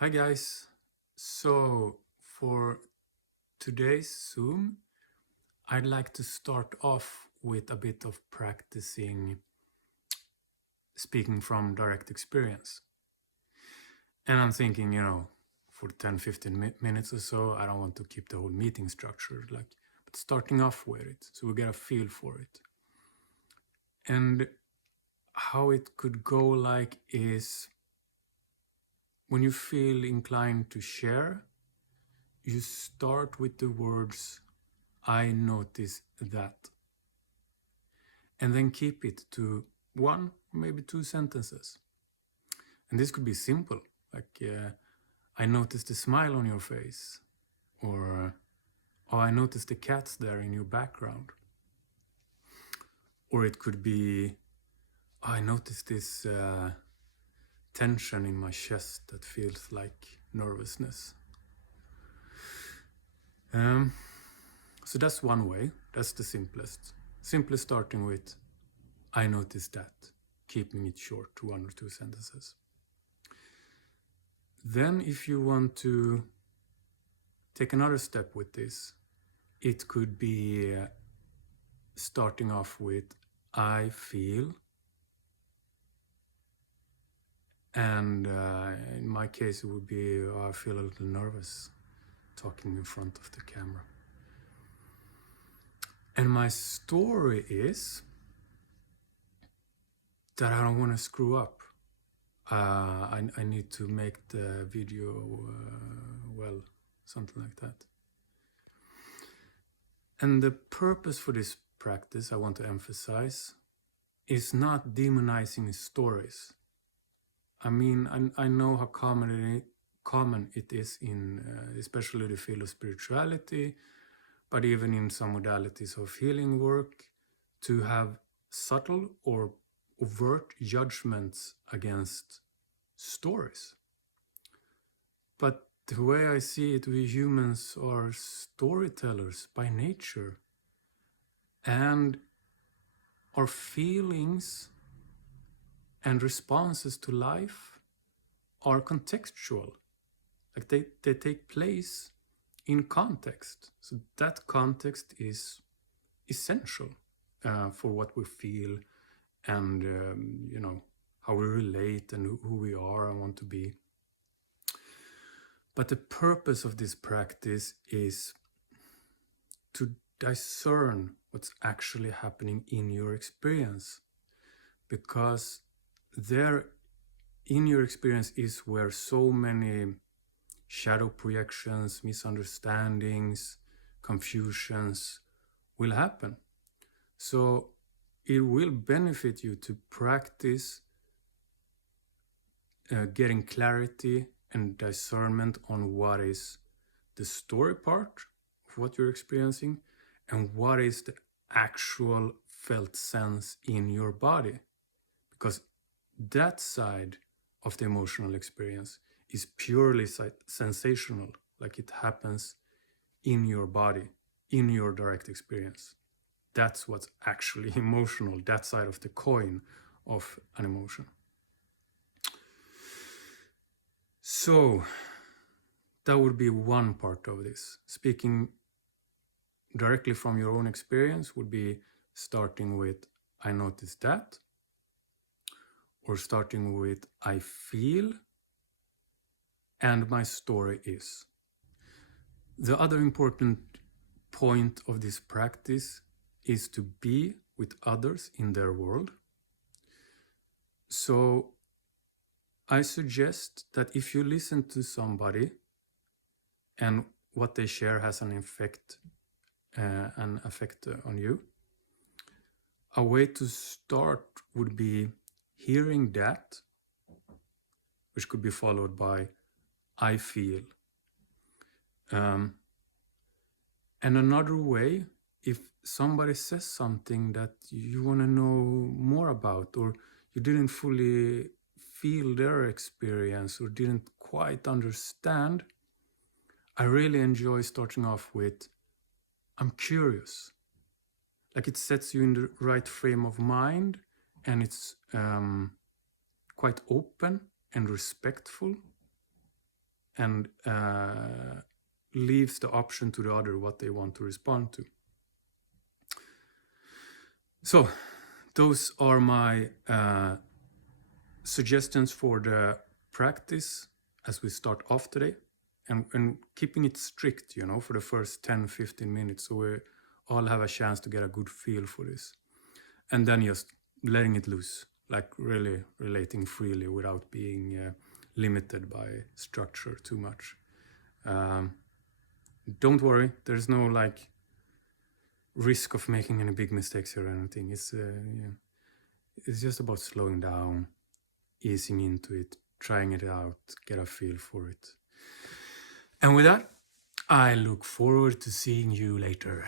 Hi guys. So for today's Zoom, I'd like to start off with a bit of practicing speaking from direct experience. And I'm thinking, for 10-15 minutes or so, I don't want to keep the whole meeting structured, but starting off with it so we get a feel for it. And how it could go is when you feel inclined to share, you start with the words, I notice that. And then keep it to one, maybe two sentences. And this could be simple, I noticed a smile on your face, or oh, I noticed the cats there in your background. Or it could be, oh, I noticed this tension in my chest that feels like nervousness. So that's one way. That's the simplest. Simply starting with, I noticed that, keeping it short to one or two sentences. Then if you want to take another step with this, it could be starting off with, I feel. And in my case, it would be, I feel a little nervous talking in front of the camera. And my story is that I don't want to screw up. I need to make the video well, something like that. And the purpose for this practice, I want to emphasize, is not demonizing stories. I mean, I know how common it is in especially the field of spirituality, but even in some modalities of healing work, to have subtle or overt judgments against stories. But the way I see it, we humans are storytellers by nature, and our feelings and responses to life are contextual. Like they take place in context. So that context is essential for what we feel and how we relate and who we are and want to be. But the purpose of this practice is to discern what's actually happening in your experience, because there in your experience is where so many shadow projections, misunderstandings, confusions will happen. So it will benefit you to practice getting clarity and discernment on what is the story part of what you're experiencing and what is the actual felt sense in your body. Because that side of the emotional experience is purely sensational, like it happens in your body, in your direct experience. That's what's actually emotional, that side of the coin of an emotion. So that would be one part of this. Speaking directly from your own experience would be starting with, I noticed that, or starting with, I feel, and my story is. The other important point of this practice is to be with others in their world. So I suggest that if you listen to somebody and what they share has an effect on you, a way to start would be hearing that, which could be followed by I feel. And another way, if somebody says something that you want to know more about, or you didn't fully feel their experience or didn't quite understand, I really enjoy starting off with, I'm curious. Like it sets you in the right frame of mind, and it's quite open and respectful. and leaves the option to the other what they want to respond to. So those are my suggestions for the practice as we start off today, and keeping it strict, you know, for the first 10-15 minutes, so we all have a chance to get a good feel for this, and then just letting it loose, like really relating freely without being limited by structure too much. Don't worry, there's no like risk of making any big mistakes or anything. It's just about slowing down, easing into it, trying it out, get a feel for it. And with that, I look forward to seeing you later.